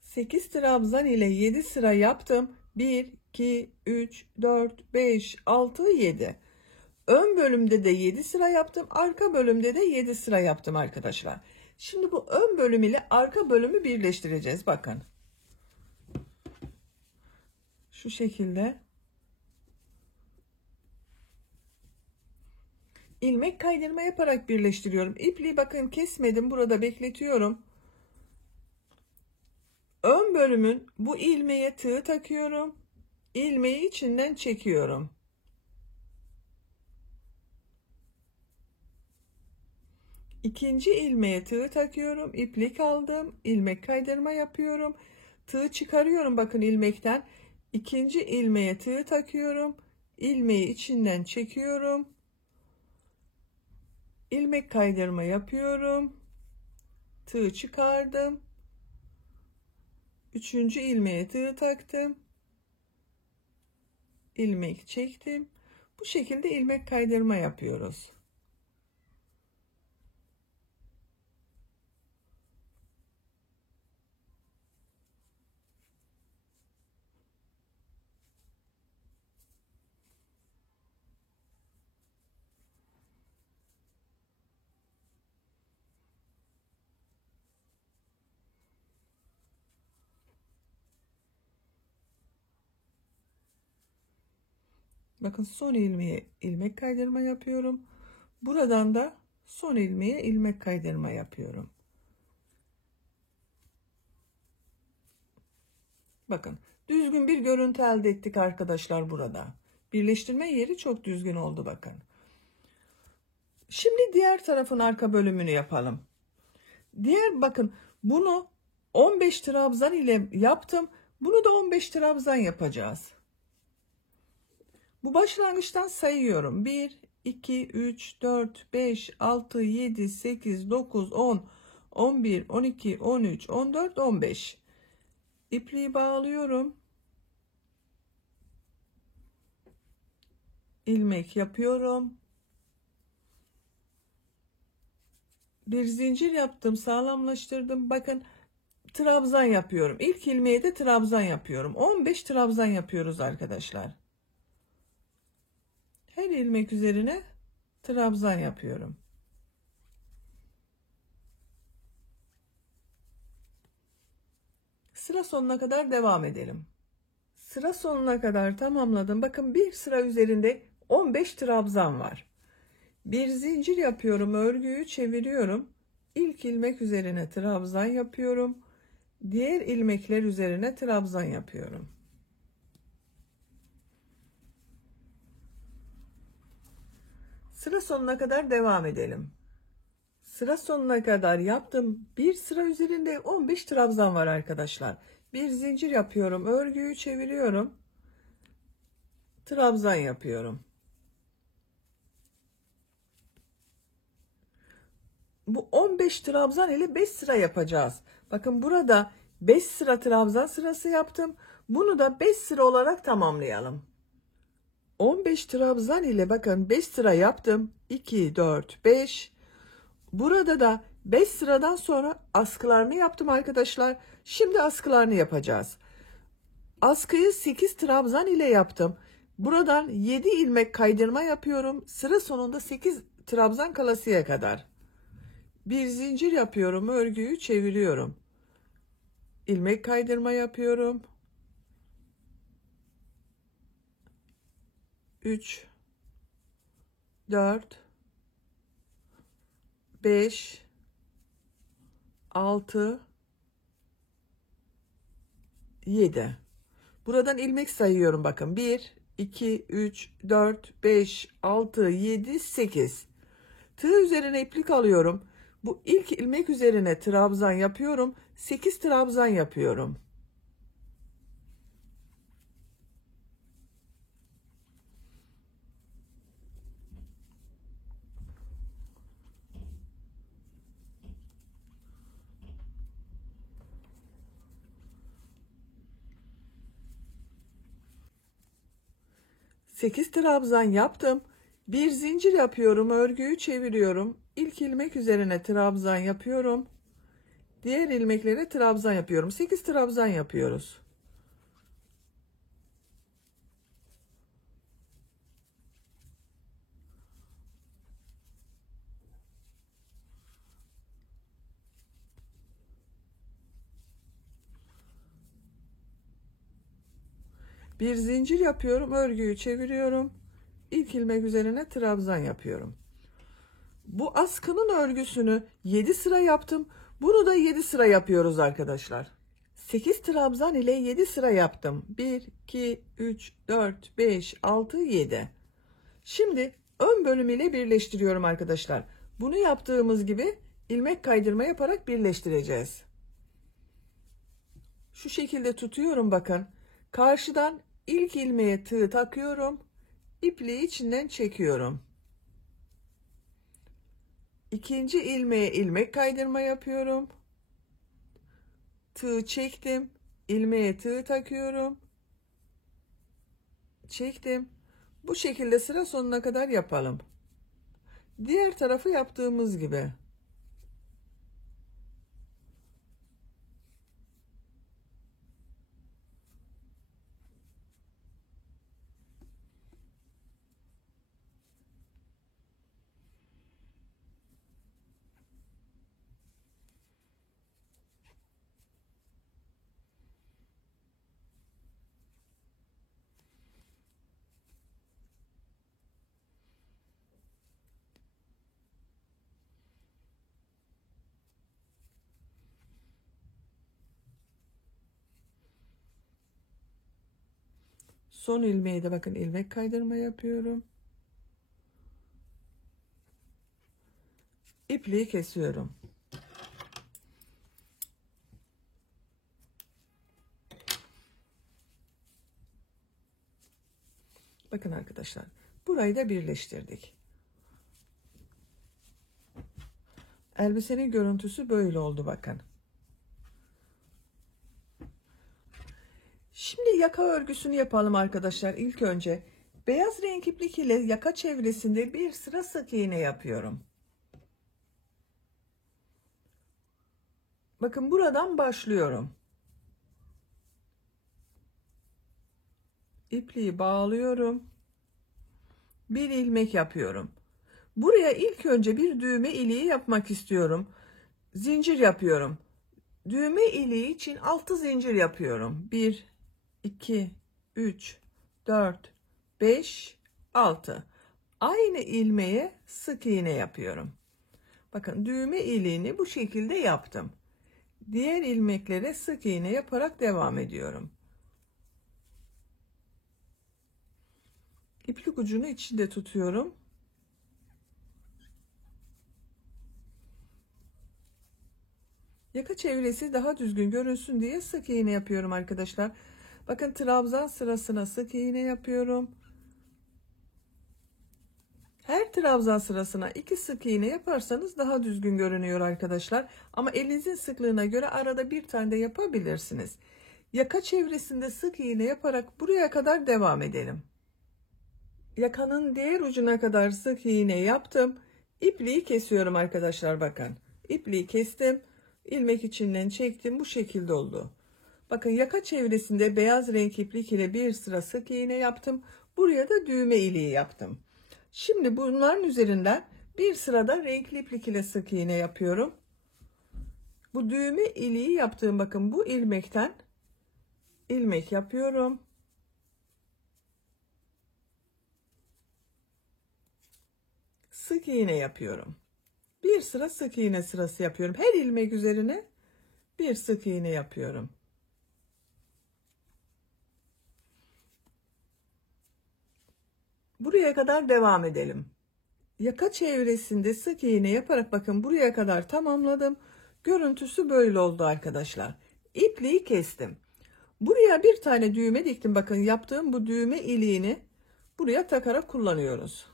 8 trabzan ile 7 sıra yaptım. 1, 2, 3, 4, 5, 6, 7. Ön bölümde de 7 sıra yaptım. Arka bölümde de 7 sıra yaptım arkadaşlar. Şimdi bu ön bölüm ile arka bölümü birleştireceğiz. Bakın. Şu şekilde. İlmek kaydırma yaparak birleştiriyorum. İpliği bakın kesmedim. Burada bekletiyorum. Ön bölümün bu ilmeğe tığ takıyorum. İlmeği içinden çekiyorum. İkinci ilmeğe tığ takıyorum. İplik aldım. İlmek kaydırma yapıyorum. Tığ çıkarıyorum bakın ilmekten. İkinci ilmeğe tığ takıyorum. İlmeği içinden çekiyorum. İlmek kaydırma yapıyorum. Tığ çıkardım. Üçüncü ilmeğe tığ taktım. İlmek çektim. Bu şekilde ilmek kaydırma yapıyoruz. Bakın son ilmeğe ilmek kaydırma yapıyorum. Buradan da son ilmeğe ilmek kaydırma yapıyorum. Bakın düzgün bir görüntü elde ettik arkadaşlar burada. Birleştirme yeri çok düzgün oldu bakın. Şimdi diğer tarafın arka bölümünü yapalım. Bakın bunu 15 trabzan ile yaptım. Bunu da 15 trabzan yapacağız. Bu başlangıçtan sayıyorum. 1, 2, 3, 4, 5, 6, 7, 8, 9, 10, 11, 12, 13, 14, 15. İpliği bağlıyorum. İlmek yapıyorum. Bir zincir yaptım, sağlamlaştırdım. Bakın trabzan yapıyorum. İlk ilmeğe de trabzan yapıyorum. 15 trabzan yapıyoruz arkadaşlar. Her ilmek üzerine trabzan yapıyorum. Sıra sonuna kadar devam edelim. Sıra sonuna kadar tamamladım. Bakın bir sıra üzerinde 15 trabzan var. Bir zincir yapıyorum. Örgüyü çeviriyorum. İlk ilmek üzerine trabzan yapıyorum. Diğer ilmekler üzerine trabzan yapıyorum. Sıra sonuna kadar devam edelim. Sıra sonuna kadar yaptım. Bir sıra üzerinde 15 trabzan var arkadaşlar. Bir zincir yapıyorum. Örgüyü çeviriyorum. trabzan yapıyorum. Bu 15 trabzan ile 5 sıra yapacağız. Bakın burada 5 sıra trabzan sırası yaptım. Bunu da 5 sıra olarak tamamlayalım. 15 trabzan ile bakın 5 sıra yaptım. 2, 4, 5. Burada da 5 sıradan sonra askılarını yaptım arkadaşlar. Şimdi askılarını yapacağız. Askıyı 8 trabzan ile yaptım. Buradan 7 ilmek kaydırma yapıyorum. Sıra sonunda 8 trabzan kalasıya kadar. Bir zincir yapıyorum. Örgüyü çeviriyorum. İlmek kaydırma yapıyorum. 3 4 5 6 7. Buradan ilmek sayıyorum bakın. 1 2 3 4 5 6 7 8. Tığ üzerine iplik alıyorum. Bu ilk ilmek üzerine trabzan yapıyorum. 8 trabzan yapıyorum. Sekiz trabzan yaptım. Bir zincir yapıyorum. Örgüyü çeviriyorum. İlk ilmek üzerine trabzan yapıyorum. Diğer ilmeklere trabzan yapıyorum. 8 trabzan yapıyoruz. Bir zincir yapıyorum. Örgüyü çeviriyorum. İlk ilmek üzerine trabzan yapıyorum. Bu askının örgüsünü 7 sıra yaptım. Bunu da 7 sıra yapıyoruz arkadaşlar. 8 trabzan ile 7 sıra yaptım. 1, 2, 3, 4, 5, 6, 7. Şimdi ön bölüm ile birleştiriyorum arkadaşlar. Bunu yaptığımız gibi ilmek kaydırma yaparak birleştireceğiz. Şu şekilde tutuyorum bakın. Karşıdan ilk ilmeğe tığ takıyorum. İpliği içinden çekiyorum. İkinci ilmeğe ilmek kaydırma yapıyorum. Tığ çektim. İlmeğe tığ takıyorum. Çektim. Bu şekilde sıra sonuna kadar yapalım. Diğer tarafı yaptığımız gibi. Son ilmeği de bakın ilmek kaydırma yapıyorum. İpliği kesiyorum. Bakın arkadaşlar, burayı da birleştirdik. Elbisenin görüntüsü böyle oldu bakın. Şimdi yaka örgüsünü yapalım arkadaşlar. İlk önce beyaz renk iplik ile yaka çevresinde bir sıra sık iğne yapıyorum. Bakın buradan başlıyorum. İpliği bağlıyorum. Bir ilmek yapıyorum. Buraya ilk önce bir düğme iliği yapmak istiyorum. Zincir yapıyorum. Düğme iliği için 6 zincir yapıyorum. 1 2 3 4 5 6. Aynı ilmeğe sık iğne yapıyorum. Bakın düğme iliğini bu şekilde yaptım. Diğer ilmeklere sık iğne yaparak devam ediyorum. İplik ucunu içinde tutuyorum. Yaka çevresi daha düzgün görünsün diye sık iğne yapıyorum arkadaşlar. Bakın trabzan sırasına sık iğne yapıyorum. Her trabzan sırasına 2 sık iğne yaparsanız daha düzgün görünüyor arkadaşlar. Ama elinizin sıklığına göre arada bir tane de yapabilirsiniz. Yaka çevresinde sık iğne yaparak buraya kadar devam edelim. Yakanın diğer ucuna kadar sık iğne yaptım. İpliği kesiyorum arkadaşlar, bakın. İpliği kestim. İlmek içinden çektim. Bu şekilde oldu. Bakın yaka çevresinde beyaz renk iplik ile bir sıra sık iğne yaptım. Buraya da düğme iliği yaptım. Şimdi bunların üzerinden bir sırada renkli iplik ile sık iğne yapıyorum. Bu düğme iliği yaptığım, bakın bu ilmekten ilmek yapıyorum. Sık iğne yapıyorum. Bir sıra sık iğne sırası yapıyorum. Her ilmek üzerine bir sık iğne yapıyorum. Buraya kadar devam edelim. Yaka çevresinde sık iğne yaparak bakın buraya kadar tamamladım. Görüntüsü böyle oldu arkadaşlar. İpliği kestim. Buraya bir tane düğme diktim. Bakın yaptığım bu düğme iliğini buraya takarak kullanıyoruz.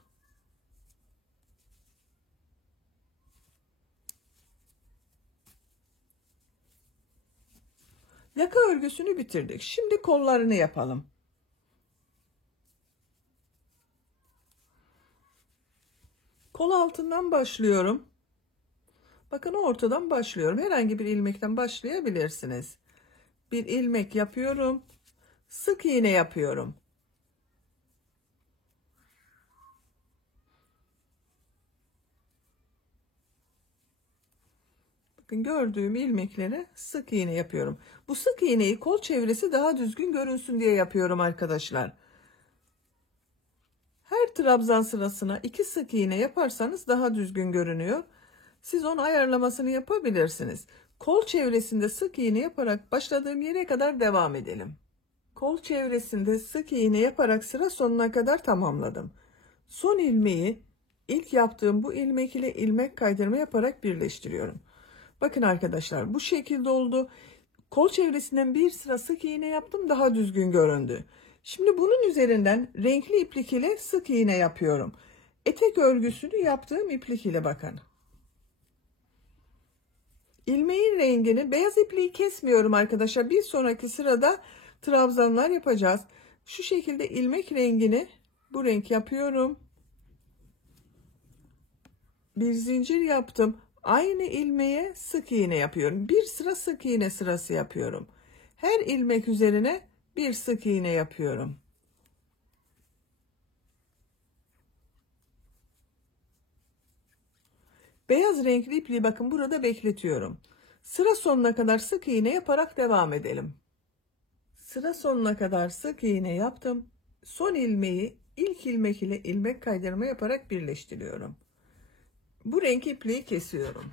Yaka örgüsünü bitirdik. Şimdi kollarını yapalım. Kol altından başlıyorum. Bakın ortadan başlıyorum. Herhangi bir ilmekten başlayabilirsiniz. Bir ilmek yapıyorum. Sık iğne yapıyorum. Bakın gördüğüm ilmeklere sık iğne yapıyorum. Bu sık iğneyi kol çevresi daha düzgün görünsün diye yapıyorum arkadaşlar. Her trabzan sırasına 2 sık iğne yaparsanız daha düzgün görünüyor. Siz onun ayarlamasını yapabilirsiniz. Kol çevresinde sık iğne yaparak başladığım yere kadar devam edelim. Kol çevresinde sık iğne yaparak sıra sonuna kadar tamamladım. Son ilmeği ilk yaptığım bu ilmek ile ilmek kaydırma yaparak birleştiriyorum. Bakın arkadaşlar bu şekilde oldu. Kol çevresinden bir sıra sık iğne yaptım, daha düzgün göründü. Şimdi bunun üzerinden renkli iplik ile sık iğne yapıyorum. Etek örgüsünü yaptığım iplik ile bakın. İlmeğin rengini, beyaz ipliği kesmiyorum arkadaşlar. Bir sonraki sırada trabzanlar yapacağız. Şu şekilde ilmek rengini bu renk yapıyorum. Bir zincir yaptım. Aynı ilmeğe sık iğne yapıyorum. Bir sıra sık iğne sırası yapıyorum. Her ilmek üzerine bir sık iğne yapıyorum. Beyaz renkli ipliği bakın burada bekletiyorum. Sıra sonuna kadar sık iğne yaparak devam edelim. Sıra sonuna kadar sık iğne yaptım. Son ilmeği ilk ilmek ile ilmek kaydırma yaparak birleştiriyorum. Bu renk ipliği kesiyorum.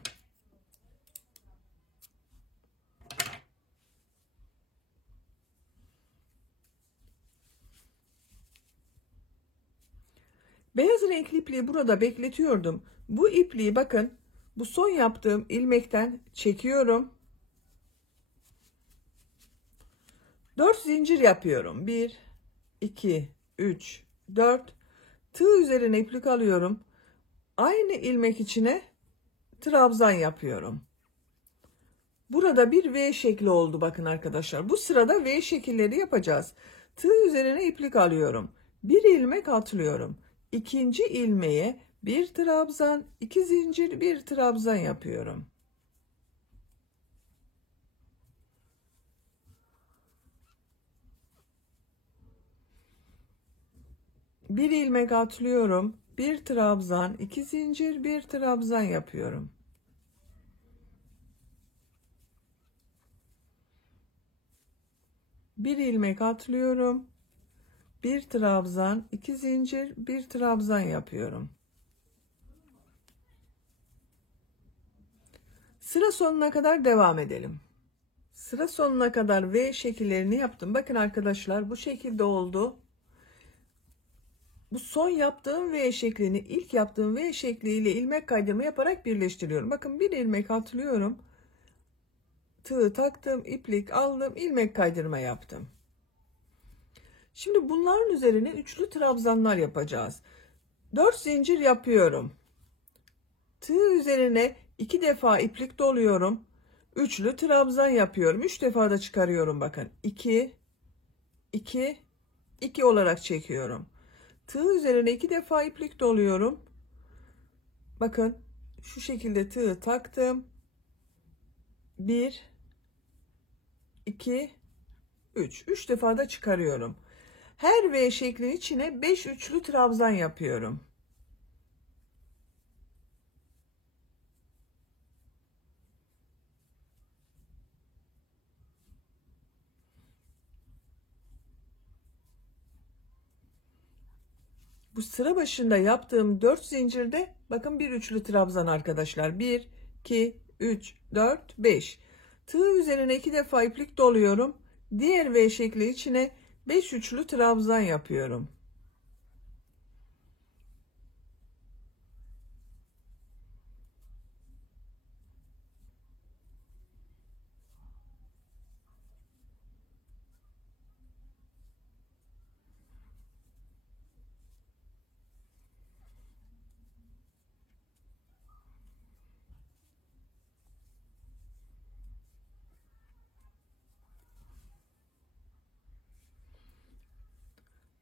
Beyaz renkli ipliği burada bekletiyordum. Bu ipliği bakın bu son yaptığım ilmekten çekiyorum. 4 zincir yapıyorum. 1, 2, 3, 4. Tığ üzerine iplik alıyorum. Aynı ilmek içine trabzan yapıyorum. Burada bir V şekli oldu bakın arkadaşlar. Bu sırada V şekilleri yapacağız. Tığ üzerine iplik alıyorum. Bir ilmek atlıyorum. İkinci ilmeğe bir trabzan, 2 zincir, bir trabzan yapıyorum. Bir ilmek atlıyorum. Bir trabzan, 2 zincir, bir trabzan yapıyorum. Bir ilmek atlıyorum. Bir trabzan, 2 zincir, bir trabzan yapıyorum. Sıra sonuna kadar devam edelim. Sıra sonuna kadar V şekillerini yaptım. Bakın arkadaşlar bu şekilde oldu. Bu son yaptığım V şeklini ilk yaptığım V şekliyle ilmek kaydırma yaparak birleştiriyorum. Bakın bir ilmek atlıyorum. Tığ taktım, iplik aldım, ilmek kaydırma yaptım. Şimdi bunların üzerine üçlü trabzanlar yapacağız. 4 zincir yapıyorum. Tığ üzerine 2 defa iplik doluyorum. Üçlü trabzan yapıyorum. 3 defa da çıkarıyorum bakın. 2 2 2 olarak çekiyorum. Tığ üzerine 2 defa iplik doluyorum. Bakın şu şekilde tığı taktım. 1 2 3 defa da çıkarıyorum. Her V şeklin içine 5 üçlü trabzan yapıyorum. Bu sıra başında yaptığım 4 zincirde bakın bir üçlü trabzan arkadaşlar. 1 2 3 4 5. Tığ üzerine 2 defa iplik doluyorum. Diğer V şekli içine 5 üçlü trabzan yapıyorum.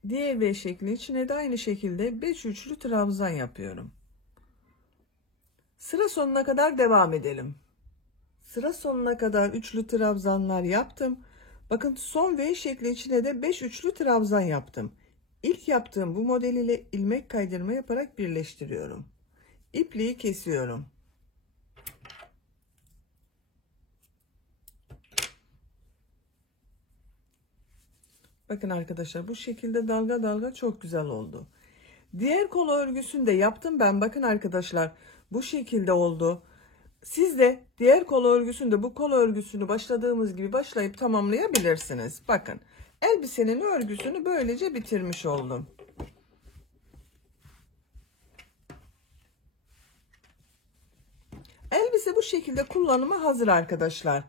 Diğer V şekli içine de aynı şekilde 5 üçlü trabzan yapıyorum. Sıra sonuna kadar devam edelim. Sıra sonuna kadar üçlü trabzanlar yaptım. Bakın son V şekli içine de 5 üçlü trabzan yaptım. İlk yaptığım bu model ile ilmek kaydırma yaparak birleştiriyorum. İpliği kesiyorum. Bakın arkadaşlar bu şekilde dalga dalga çok güzel oldu. Diğer kol örgüsünü de yaptım ben. Bakın arkadaşlar bu şekilde oldu. Siz de diğer kol örgüsünde bu kol örgüsünü başladığımız gibi başlayıp tamamlayabilirsiniz. Bakın elbisenin örgüsünü böylece bitirmiş oldum. Elbise bu şekilde kullanıma hazır arkadaşlar.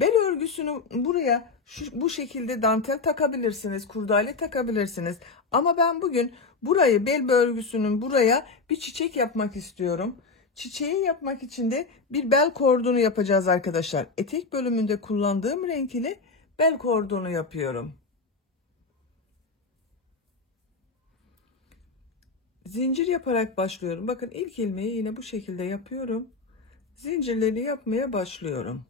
Bel örgüsünü buraya bu şekilde dantel takabilirsiniz, kurdale takabilirsiniz. Ama ben bugün burayı bel örgüsünün buraya bir çiçek yapmak istiyorum. Çiçeği yapmak için de bir bel kordonu yapacağız arkadaşlar. Etek bölümünde kullandığım renk ile bel kordonu yapıyorum. Zincir yaparak başlıyorum. Bakın ilk ilmeği yine bu şekilde yapıyorum. Zincirleri yapmaya başlıyorum.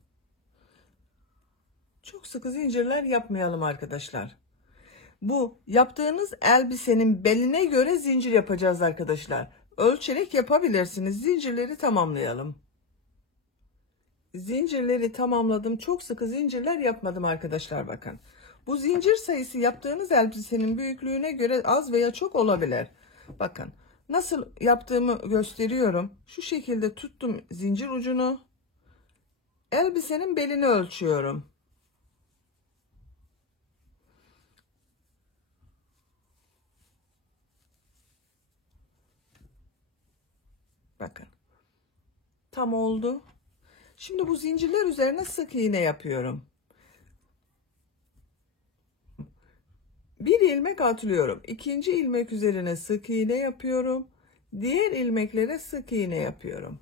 Çok sıkı zincirler yapmayalım arkadaşlar. Bu yaptığınız elbisenin beline göre zincir yapacağız arkadaşlar. Ölçerek yapabilirsiniz. Zincirleri tamamlayalım. Zincirleri tamamladım. Çok sıkı zincirler yapmadım arkadaşlar bakın. Bu zincir sayısı yaptığınız elbisenin büyüklüğüne göre az veya çok olabilir. Bakın nasıl yaptığımı gösteriyorum. Şu şekilde tuttum zincir ucunu. Elbisenin belini ölçüyorum. Bakın. Tam oldu. Şimdi bu zincirler üzerine sık iğne yapıyorum. Bir ilmek atlıyorum. İkinci ilmek üzerine sık iğne yapıyorum. Diğer ilmeklere sık iğne yapıyorum.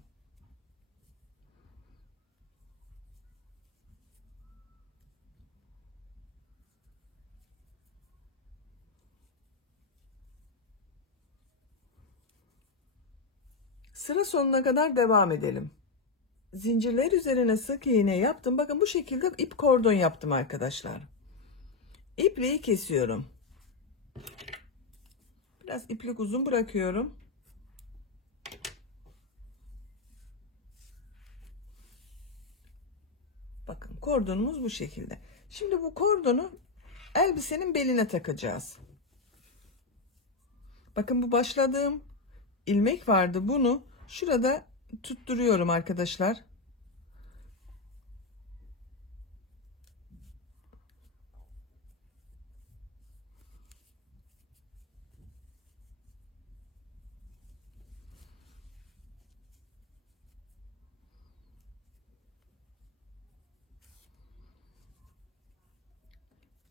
Sıra sonuna kadar devam edelim. Zincirler üzerine sık iğne yaptım. Bakın bu şekilde ip kordon yaptım arkadaşlar. İpliği kesiyorum. Biraz iplik uzun bırakıyorum. Bakın kordonumuz bu şekilde. Şimdi bu kordonu elbisenin beline takacağız. Bakın bu başladığım ilmek vardı. Bunu şurada tutturuyorum arkadaşlar.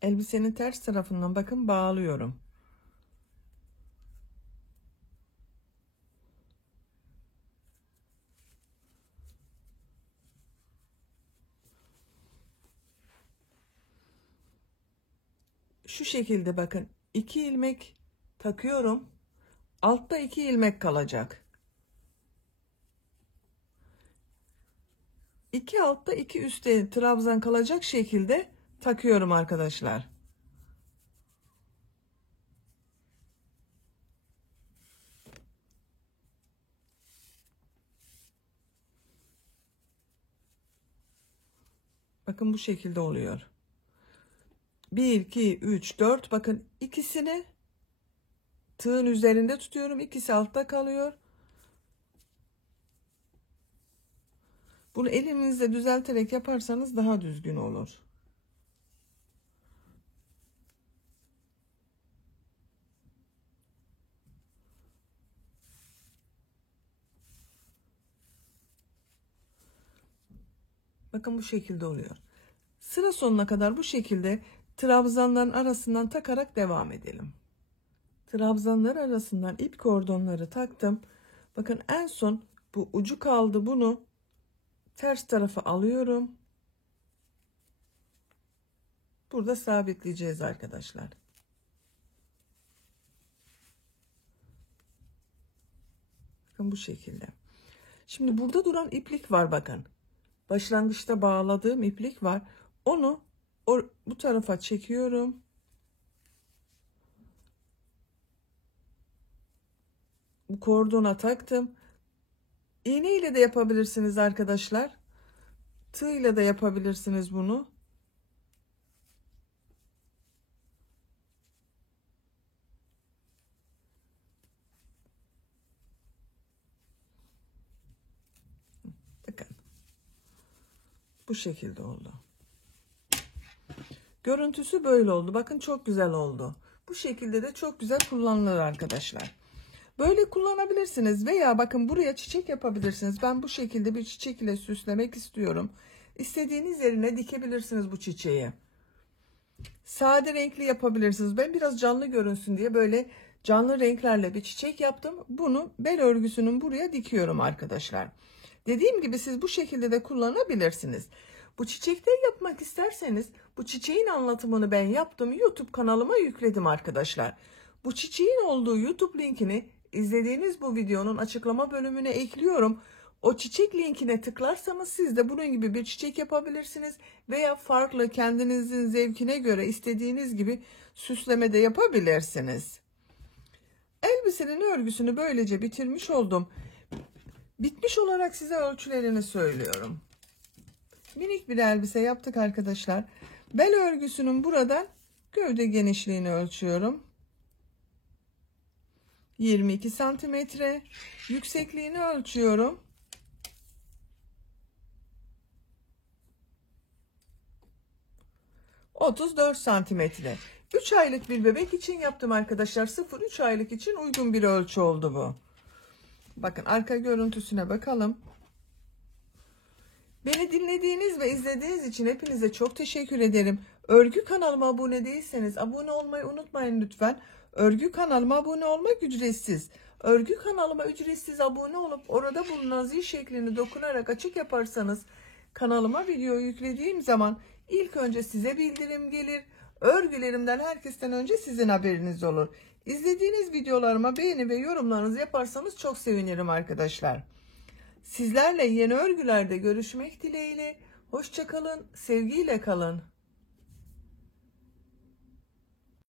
Elbisenin ters tarafından bakın bağlıyorum. şu şekilde bakın 2 ilmek takıyorum. Altta 2 ilmek kalacak. 2 altta 2 üstte trabzan kalacak şekilde takıyorum arkadaşlar. Bakın bu şekilde oluyor. 1, 2, 3, 4. Bakın ikisini tığın üzerinde tutuyorum. İkisi altta kalıyor. Bunu elinizle düzelterek yaparsanız daha düzgün olur. Bakın bu şekilde oluyor. Sıra sonuna kadar bu şekilde trabzanların arasından takarak devam edelim. Trabzanlar arasından ip kordonları taktım. Bakın en son bu ucu kaldı. Bunu ters tarafa alıyorum. Burada sabitleyeceğiz arkadaşlar. Bakın bu şekilde. Şimdi burada duran iplik var bakın. Başlangıçta bağladığım iplik var. Onu bu tarafa çekiyorum. Bu kordona taktım. İğne ile de yapabilirsiniz arkadaşlar. Tığ ile de yapabilirsiniz bunu. Bakın. Bu şekilde oldu. Görüntüsü böyle oldu. Bakın çok güzel oldu. Bu şekilde de çok güzel kullanılır arkadaşlar. Böyle kullanabilirsiniz veya bakın buraya çiçek yapabilirsiniz. Ben bu şekilde bir çiçek ile süslemek istiyorum. İstediğiniz yerine dikebilirsiniz bu çiçeği. Sade renkli yapabilirsiniz. Ben biraz canlı görünsün diye böyle canlı renklerle bir çiçek yaptım. Bunu bel örgüsünün buraya dikiyorum arkadaşlar. Dediğim gibi siz bu şekilde de kullanabilirsiniz. Bu çiçekleri yapmak isterseniz bu çiçeğin anlatımını ben yaptım. YouTube kanalıma yükledim arkadaşlar. Bu çiçeğin olduğu YouTube linkini izlediğiniz bu videonun açıklama bölümüne ekliyorum. O çiçek linkine tıklarsanız siz de bunun gibi bir çiçek yapabilirsiniz. Veya farklı kendinizin zevkine göre istediğiniz gibi süsleme de yapabilirsiniz. Elbisenin örgüsünü böylece bitirmiş oldum. Bitmiş olarak size ölçülerini söylüyorum. Minik bir elbise yaptık arkadaşlar. Bel örgüsünün buradan gövde genişliğini ölçüyorum. 22 santimetre. Yüksekliğini ölçüyorum. 34 santimetre. 3 aylık bir bebek için yaptım arkadaşlar. 0-3 aylık için uygun bir ölçü oldu bu. Bakın arka görüntüsüne bakalım. Beni dinlediğiniz ve izlediğiniz için hepinize çok teşekkür ederim. Örgü kanalıma abone değilseniz abone olmayı unutmayın lütfen. Örgü kanalıma abone olmak ücretsiz. Örgü kanalıma ücretsiz abone olup orada bulunan zil şeklini dokunarak açık yaparsanız kanalıma video yüklediğim zaman ilk önce size bildirim gelir. Örgülerimden herkesten önce sizin haberiniz olur. İzlediğiniz videolarıma beğeni ve yorumlarınızı yaparsanız çok sevinirim arkadaşlar. Sizlerle yeni örgülerde görüşmek dileğiyle. Hoşça kalın, sevgiyle kalın.